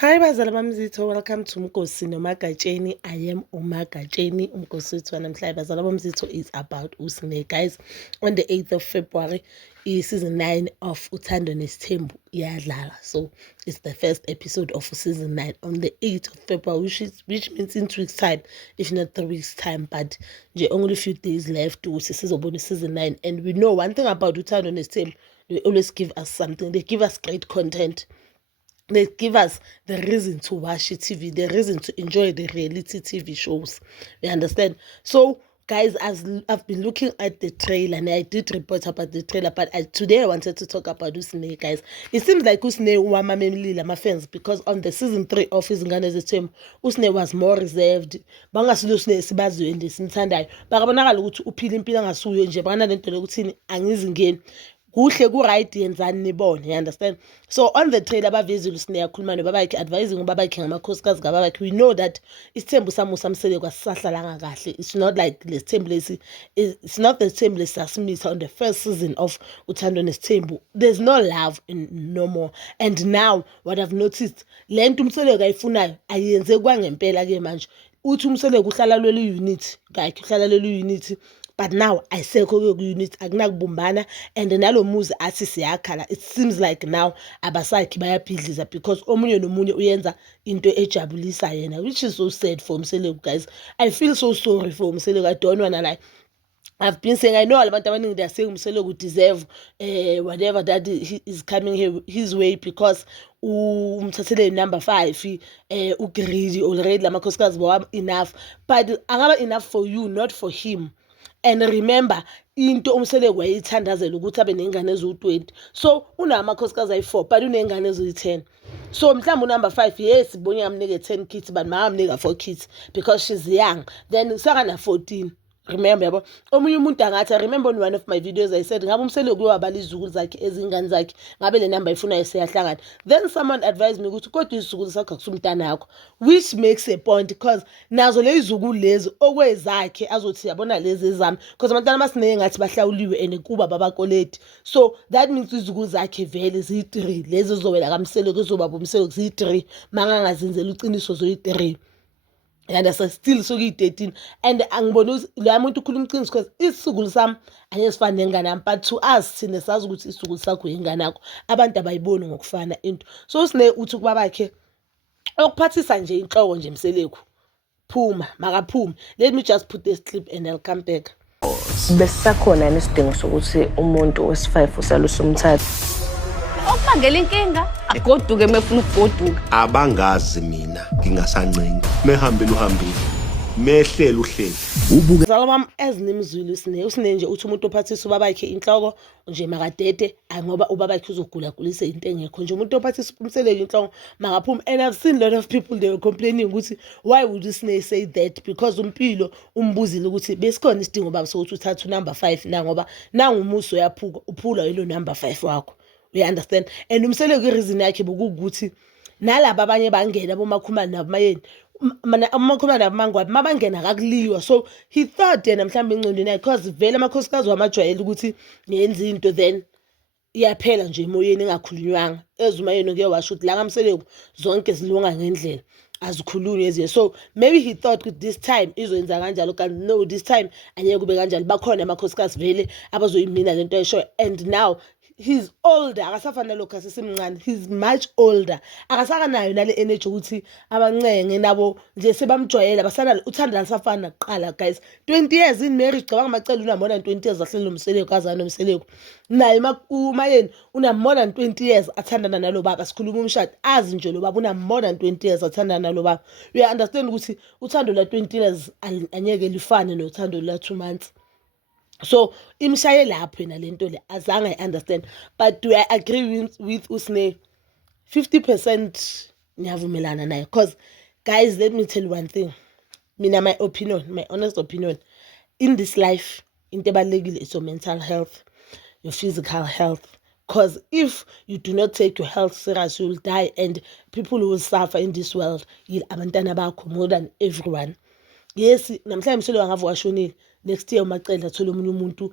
Hi bazala bamzitho, welcome to Mkosi noMagatsheni. I am uMagatsheni. Umkosi wethu wanamhlanje bazala bamzitho is about Usne. Guys, on the 8th of February is season 9 of Uthando Nesithembu iyadlala. So it's the first episode of season 9 on the 8th of February, which means in 2 weeks time, if not 3 weeks time, but only a few days left to season 9. And we know one thing about Uthando Nesithembu, they always give us something. They give us great content. They give us the reason to watch TV, the reason to enjoy the reality TV shows. You understand? So, guys, as I've been looking at the trailer, and I did report about the trailer, but today I wanted to talk about Usne, guys. It seems like Usne wamamemlila my fans, because on the season 3 of Izingane Zethu, Usne was more reserved. Bangasilo Usne sibaziwe ndisimthandayo. Bakabonakala ukuthi uphila impilo angasuyo nje, banalento lokuthini angizingeni. Kuhle ku-right yenzani nibone, you understand? So on the trailer abavezile Usne yakhuluma nobabakhe, advising ubabakhe ngamakhosikazi kababakhe. We know that isithembu samusa Mseleko asisahlalanga kahle. It's not like lesithembu lesi, it's not the sithembu lesasimisa on the first season of Uthando Nesithembu. There's no love no more. And now what I've noticed, lento uMseleko ayifunayo ayenze kwangempela ke manje. Uthi uMseleko uhlala lolu unit, kakhe uhlala lolu unit. But now I say unit akunakubumbana, and nalo muzi athi siyakhala. It seems like now abasakhi bayabhidliza because omunye nomunye uyenza into ejabulisa yena, which is so sad for Mseleko, guys. I feel so sorry for Mseleko. I don't wanna lie. I've been saying, I know abantu abaningi they are saying Mseleko deserve whatever that is coming his way, because umthathele number 5 ugreedy already lamakhosikazi bawa enough, but angaba enough for you, not for him. And remember, into Mseleko wayithandazela ukuthi abe nengane eziwu-20. So unamakhosikazi ayi-4 but unengane eziyi-10. So mhlawumbe number 5, yes, bonye amnike 10 kids, but makamnika 4 kids because she's young. Then sakana 14. Remember yabo, omunye umuntu angathi, I remember on one of my videos I said ngabe Mseleko uyabala izukulu zakhe ezingane zakhe, ngabe le number ifuna isiyahlangana. Then someone advised me ukuthi kodwa izukulu sakho akusumntana yakho, which makes a point, because nazo le izukulu lezi okwezakhe azothi yabona lezi ezami, because abantwana basinenge ngathi bahlawuliwe and kuba babakoleti. So that means izukulu zakhe vele ziyi-3 lezi zizowela kaMseleko, izobaba uMseleko ziyi-3 mangangazinzela uciniso zoyi-3. And as I still so 13, and angibona la muntu ukhuluma iqiniso, because isizukulu sami anyesifana nengane yami, but to us thina sazi ukuthi isizukulu sakho ingane yakho, abantu abayiboni ngokufana into. So Usne uthi kubabakhe okuphathisa nje inhloko nje Mseleko, phuma makaphume. Let me just put this clip and I'll come back. Besisakhona nesidingo sokuthi umuntu wesi5 usalusa umthatha okubangela inkinga agoduke mefuna ukugoduka. Abangazi mina ngingasancenga mehambile uhambile mehlela uhleli Zala bam ezinimzwile Usne nje uthi umuntu ophathisa ubabakhe inhloko nje makadede, ngoba ubabakhe uzogula gulise into engekho nje. Umuntu ophathisa Mseleko inhloko makaphuma. And I've seen a lot of people they were complaining ukuthi why would Usne say that, because umpilo umbuzile ukuthi besikhona isidingo baba sokuthi uthathe number 5 na ngoba nangu umuso yaphuka uphula yilo number 5 wakho. We understand? And Mseleko ireason yakhe bokuthi nalabo abanye bangena bomakhumani nabomayeni, amakhumani nabomangwabi mabangena akakuliwa. So he thought yena mhlawumbe engcondweni yakhe, because vele amakhosikazi wamajwayela ukuthi ngenza into then iyaphela nje emoyeni engakhulunywanga. Ezumayeni kuye washo ukuthi la kaMseleko zonke zilunga ngendlela azikhulunywe ezinye. So maybe he thought with this time izoyenza kanjalo, kanti no, this time anyeke kube kanjalo. Bakhona amakhosikazi vele abazoyimina lento ayisho. And now he's older, akasafana lokho asesemncane, he's much older. Akasakanayo nale energy ukuthi abancenge nabo nje sebamjwayela basana uthanda lasafana kuqala, guys. 20 years in marriage, cabanga macela una more than 20 years ahlele noMseleko, azana noMseleko. Naye umayeni una more than 20 years athandana nalo baba. Sikhuluma umshado, azi nje lo baba una more than 20 years athandana nalo baba. We understand ukuthi uthando la 20 years anyeke lifane nothando la 2 months. So imshaye lapho yena lento le azange I understand, but do I agree with Usne 50%? Niyavumelana naye, because guys, let me tell you one thing. Mina my opinion, my honest opinion, in this life into ebalulekile is your mental health, your physical health. Because if you do not take your health serious, you will die, and people who will suffer in this world abantwana bakho more than everyone. Yes, namhlanje Mseleko angavuka shonile, next year umacele athole omunye umuntu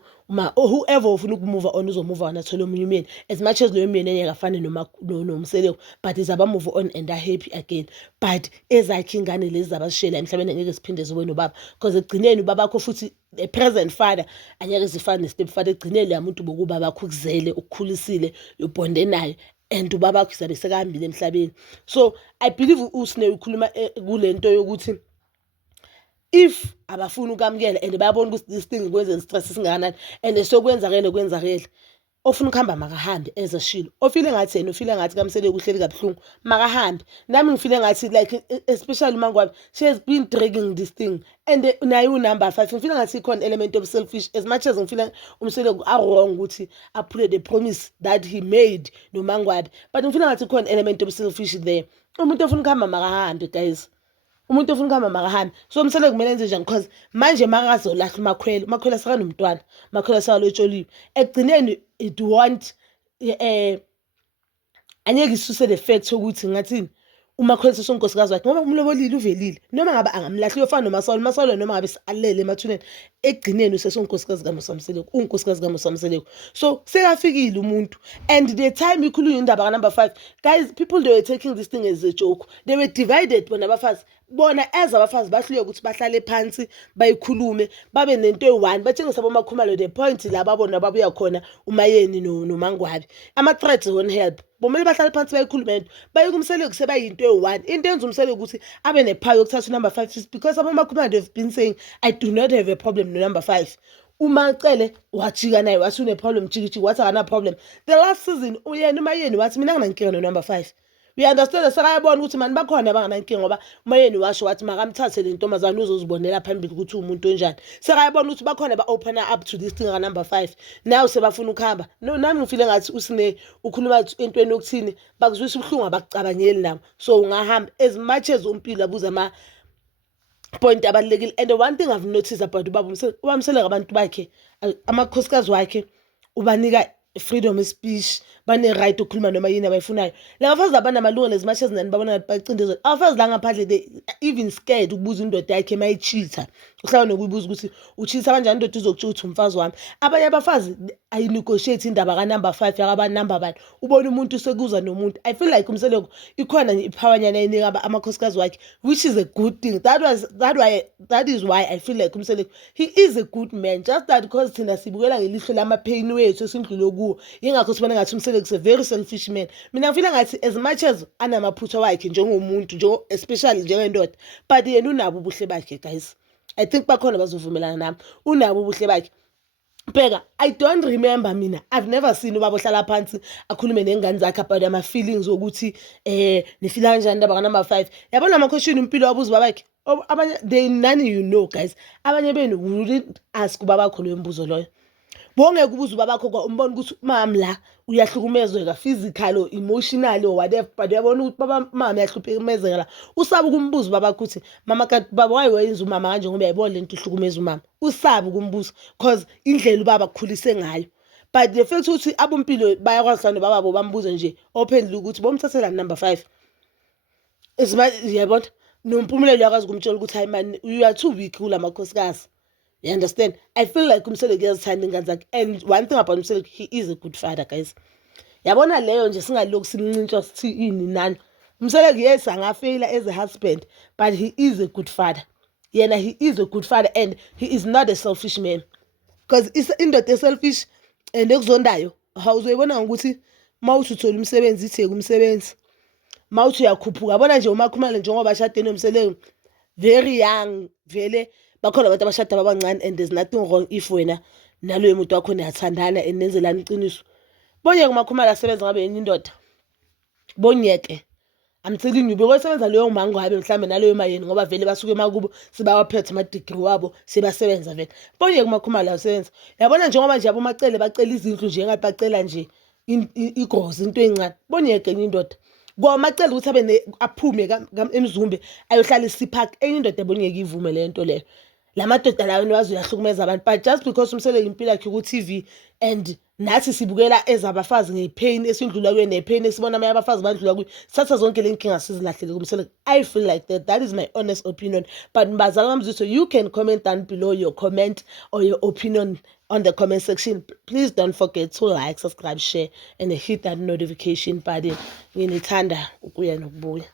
whoever ufuna ukumuva on uzomove on athole omunye umyeni as much as loyo myeni engeke afane noMseleko but izaba move on and are happy again but ezakhe ingane lezi zabashela emhlabeni angeke siphinde zibe nobaba because egcineni ubabakho futhi the present father angeke zifane ne-step father egcineni yamuntu bokuba bakho ukuzele ukukhulisile ubonde naye and ubabakho izabe sekahambile emhlabeni. So I believe uSne ukhuluma kulento yokuthi if abafuna ukamkela and bayabona ukuthi this thing kwenza stress singakanani and sokwenzakele ofuna ukuhamba makahambe ezashilo ofile ngathi yena ufile ngathi kaMseleko uhleli kabuhlungu makahambe nami ngifile ngathi like especially mangwabi she has been dragging this thing and nayo number 5 ngifile ngathi ikhona element of selfish as much as ngifile uMseleko are wrong ukuthi aphule the promise that he made no mangwabi but ngifile ngathi ikhona element of selfish there umuntu ofuna ukuhamba makahambe guys umuntu ofuna ukuhamba makahambe so uMseleko kumele enze njani because manje makazolahla uMakhwela asakanomntwana uMakhwela sakalotsholiwe egcineni it want anyeke isuse the fact ukuthi ngathini uMakhwela sesonkosikazi wakhe ngoba umlobolile uvelile noma ngabe angamlahli uyofana noMasolo noma ngabe alele emathuneni egcineni usesonkosikazi kaMseleko unkosikazi kaMseleko so sekafikile umuntu and the time ikhulunywa indaba ka number 5 guys people they were taking this thing as a joke they were divided bona abafazi bona as abafazi bahluye ukuthi bahlale phansi bayikhulume babe nento eyi1 batshengisa boMakhumalo the point la babona babuya khona uMayeni noMangwabi ama threats won't help bomele bahlale phansi bayikhulume bayikumseleko sebayinto eyi1 into enza uMseleko ukuthi abe nepower yokuthatha number 5 because aboMakhumalo have been saying I do not have a problem no number 5 umacele wajika naye wathi une problem jikijiki wathi akana problem the last season uyena uMayeni wathi mina nginankinga no number 5 we understand sakayabona ukuthi manje bakhona abanganankinga ngoba uMayeni washo wathi makamthathe le ntombazana uzozibonela phambili ukuthi umuntu onjani sakayabona ukuthi bakhona ba-open up to this thing ka number 5 now sebafuna ukuhamba no nami ngifile ngathi uSne ukhuluma entweni yokuthini bakuzwisa ubuhlungu abakucabangeli nabo so ungahamba as much as umpilo abuza ama point abalekile and one thing I've noticed about ubamsele abantu bakhe amakhosikazi wakhe ubanika freedom of speech bane right ukukhuluma noma yini abayifunayo la bafazi abana malungelo as much as nani babona ngathi bacindezela abafazi la ngaphandle they even scared ukubuza indoda yakhe mayicheater uhlala nokuyibuza ukuthi ucheater kanjani indoda izokutsho ukuthi umfazi wami abanye abafazi I negotiate indaba ka number 5 yakaba number 1 ubona umuntu sekuza nomuntu I feel like uMseleko ikhona ipower nyana enika amakhosikazi wakhe which is a good thing that is why I feel like uMseleko he is a good man just that because thina sibukela ngelihlo lama pain wethu esindlulo kuwo ingakho sibona ngathi uMseleko is a very selfish man mina ngifila ngathi as much as anamaphutha wakhe njengomuntu especially njengendoda but yena unabo ubuhle bakhe guys I think bakhona bazovumelana nami unabo ubuhle bakhe Bheka I don't remember mina I've never seen ubaba ohlala phansi akhulume nengane zakhe about ama feelings ukuthi nifila kanjani indaba ka number 5 yabona ama question impilo wabuza babakhe abanye they none you know guys abanye benu wouldn't ask ubaba bakho lo mbuzo loyo bonge kubuza ubabakho kwa umbona ukuthi mama la uyahlukumezeka physical or emotional or whatever but uyabona ukuthi baba mama uyahlukumezeka la usaba ukumbuza ubabakho ukuthi mama kanti baba why wenza umama kanje ngoba uyayibona lento ihlukumeza umama usaba ukumbuza because indlela ubaba kukhulise ngayo but the fact ukuthi abompilo bayakwazi bababo bambuza nje open ukuthi bomthathela number 5 yabona noMpumulelo yakwazi ukumtshela ukuthi hayi man you are too weak kula makhosikazi. You understand? I feel like uMseleko uyazithanda ingane zakhe and one thing about uMseleko he is a good father guys. Yabona leyo nje singalokhu simncintsha sithi ini nani. uMseleko yes angafela as a husband but he is a good father. Yena he is a good father and he is not a selfish man. Because indoda selfish and ekuzondayo awuzoyibona ukuthi mawuthi uthola umsebenzi itheke umsebenzi. Mawuthi uyakhuphuka yabona nje uMakhumalo njengoba bashadene noMseleko very young vele bakhona abantu abashada babancane and there's nothing wrong if wena naloyo muntu wakho niyathandana and nenzelana iqiniso bonye uMakhumalo asebenza ngabe yini indoda bonyeke I'm telling you bekwesebenza leyo mangwabe mhlambe naloyo Mayeni ngoba vele basuke emakubo sibawaphethe ama degree wabo sebasebenza vele bonye uMakhumalo asebenza yabona njengoba nje abomacele bacela izindlu nje engathi bacela nje igross into encane bonyeke indoda kwamacela ukuthi abe aphume emzumbe ayohlala isipark enye indoda ebonyeke ivume le nto leyo la madoda lawo niwazi uyahlukumeza abantu, but just because umsele impilo yakhe ku-TV and nathi sibukela ezabafazi ngepain esindlula kuyo nepain esibona amanye abafazi bandlula kuyo, satha zonke le nkinga sizilahlele kumsele. I feel like that is my honest opinion. But Mbazana Mziso, you can comment down below your comment or your opinion on the comment section. Please don't forget to like, subscribe, share and hit that notification button. Nginithanda ukuya nokubuya.